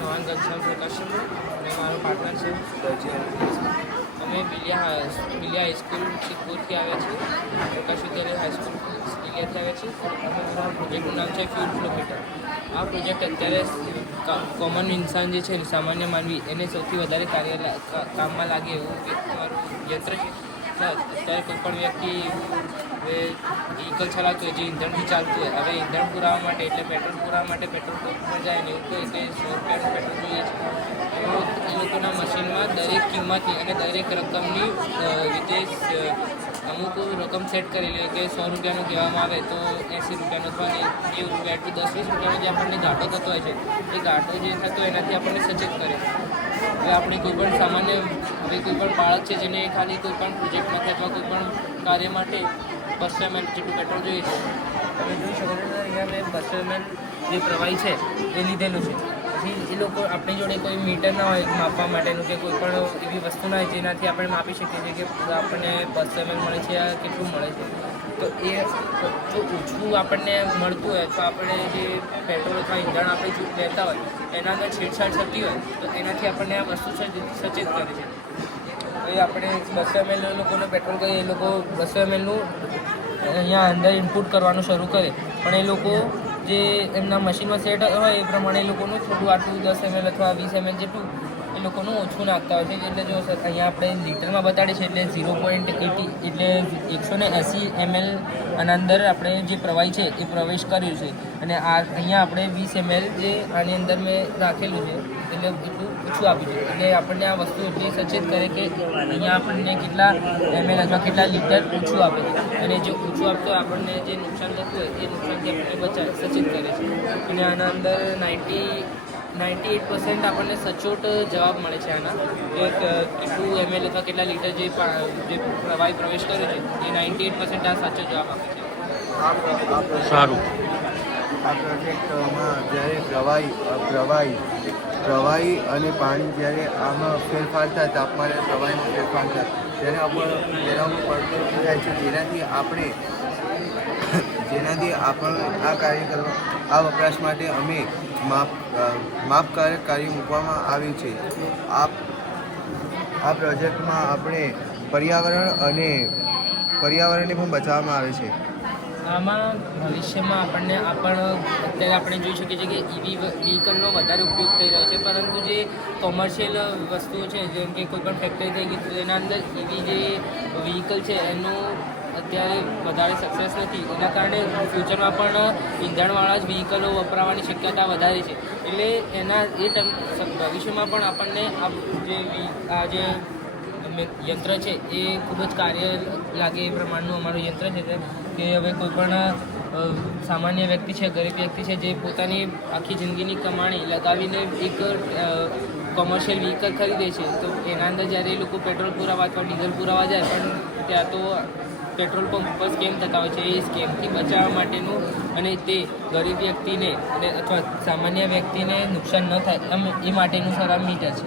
ચૌહાણ ઘનશ્યામ પ્રકાશચંદ્ર અને મારો પાર્ટનર છે અમે બિલિયા હાઈસ્કૂલ સિદ્ધપુરથી આવ્યા છીએ. પ્રકાશ વિદ્યાલય હાઈસ્કૂલ બિલિયાથી આવ્યા છીએ. અમારા પ્રોજેક્ટનું નામ છે ફ્યુલ ફ્લો મીટર. આ પ્રોજેક્ટ અત્યારે કોમન ઇન્સાન જે છે સામાન્ય માનવી એને સૌથી વધારે કામમાં લાગે એવું અમારું યંત્ર છે. અત્યારે કોઈ પણ વ્યક્તિ વ્હીકલ ચલાવતું હોય જે ઈંધણથી ચાલતું હોય, હવે ઈંધણ પુરાવા માટે એટલે પેટ્રોલ પુરાવા માટે પેટ્રોલ પંપ પર જાય ને એવું કોઈ કે 100 રૂપિયાનું પેટ્રોલ જોઈએ છે તો એ લોકોના મશીનમાં દરેક કિંમતની અને દરેક રકમની રીતે અમુક રકમ સેટ કરેલી હોય કે 100 રૂપિયાનું કહેવામાં આવે તો 80 રૂપિયાનો અથવા 90 રૂપિયા એટલું 10-20 રૂપિયાનો જે આપણને ઘાટો થતો હોય છે એ ઘાટો જે થતો હોય એનાથી આપણને સચેત કરે. હવે આપણે કોઈ પણ સામાન્ય કોઈ પણ બાળક છે જેને ખાલી કોઈ પણ પ્રોજેક્ટ માટે અથવા કોઈ પણ કાર્ય માટે 200 ml જેટલું પેટ્રોલ જોઈએ છે. તમે જોઈ શકો છો અહીંયા મેં 200 ml જે પ્રવાહી છે એ લીધેલું છે. પછી એ લોકો આપણી જોડે કોઈ મીટર ના હોય માપવા માટેનું કે કોઈ પણ એવી વસ્તુ ના હોય જેનાથી આપણે માપી શકીએ છીએ કે આપણને 200 ml મળે છે યા કેટલું મળે છે. તો એ જો ઓછું આપણને મળતું હોય તો આપણે જે પેટ્રોલ અથવા ઈંધણ આપણે લેતા હોય એના અંદર છેડછાડ થતી હોય તો એનાથી આપણને આ વસ્તુ સચેત કરે છે. એ આપણે 200 ml લોકોને પેટ્રોલ કહીએ એ લોકો 200 mlનું અહીંયા અંદર ઇનપુટ કરવાનું શરૂ કરે પણ એ લોકો જે એમના મશીનમાં સેટ હોય એ પ્રમાણે એ લોકોનું થોડું આટલું 10 ml અથવા 20 ml જેટલું એ લોકોનું ઓછું નાખતા હોય છે. એટલે જો અહીંયા આપણે લીટરમાં બતાડીએ છીએ એટલે 0.80 એટલે 180 ml આના અંદર આપણે જે પ્રવાહી છે એ પ્રવેશ કર્યું છે અને અહીંયા આપણે 20 ml જે આની અંદર મેં રાખેલું છે એટલે એટલું ઓછું આપ્યું છે. એટલે આપણને આ વસ્તુ એટલી સચેત કરે કે અહીંયા આપણને કેટલા ml અથવા કેટલા લીટર ઓછું આપે છે અને જે ઓછું આપતો આપણને જે નુકસાન થતું હોય એ નુકસાનથી આપણને સચેત કરે છે. અને આના અંદર 98% આપણને સચોટ જવાબ મળે છે આના કેટલું ml અથવા કેટલા લીટર જે પ્રવાહી પ્રવેશ કર્યો છે એ 98% આ સાચો જવાબ આપે છે. સારું. આ પ્રોજેક્ટમાં જ્યારે પ્રવાહી અને પાણી જ્યારે આમાં ફેરફાર થાય તાપમાને પ્રવાહીમાં ફેરફાર થાય ત્યારે તેના ઉપર પડતો જાય છે જેનાથી આપણે આ કાર્ય કરવા આ વપરાશ માટે અમે માપકારક કાર્ય મૂકવામાં આવ્યું છે. આ પ્રોજેક્ટમાં આપણે પર્યાવરણને પણ બચાવવામાં આવે છે. આમાં ભવિષ્યમાં અત્યારે આપણે જોઈ શકીએ છીએ કે ઈવી વ્હીકલનો વધારે ઉપયોગ થઈ રહ્યો છે પરંતુ જે કોમર્શિયલ વસ્તુઓ છે જેમ કે કોઈ પણ ફેક્ટરી થઈ ગઈ તો એના અંદર ઈવી જે વ્હીકલ છે એનું અત્યારે વધારે સક્સેસ નથી. એના કારણે ફ્યુચરમાં પણ ઈંધણવાળા જ વ્હીકલો વપરાવાની શક્યતા વધારે છે. એટલે ભવિષ્યમાં પણ આપણને આ જે યંત્ર છે એ ખૂબ જ કાર્ય લાગે એ પ્રમાણનું અમારું યંત્ર છે કે હવે કોઈ પણ સામાન્ય વ્યક્તિ છે ગરીબ વ્યક્તિ છે જે પોતાની આખી જિંદગીની કમાણી લગાવીને એક કોમર્શિયલ વ્હીકલ ખરીદે છે તો એના અંદર જ્યારે એ લોકો પેટ્રોલ પુરાવા અથવા ડીઝલ પુરાવા જાય પણ ત્યાં તો પેટ્રોલ પંપ પર સ્કેમ થતા હોય છે. એ સ્કેમથી બચાવવા માટેનું અને તે ગરીબ વ્યક્તિને અથવા સામાન્ય વ્યક્તિને નુકસાન ન થાય એ માટેનું સર આ મીટર છે.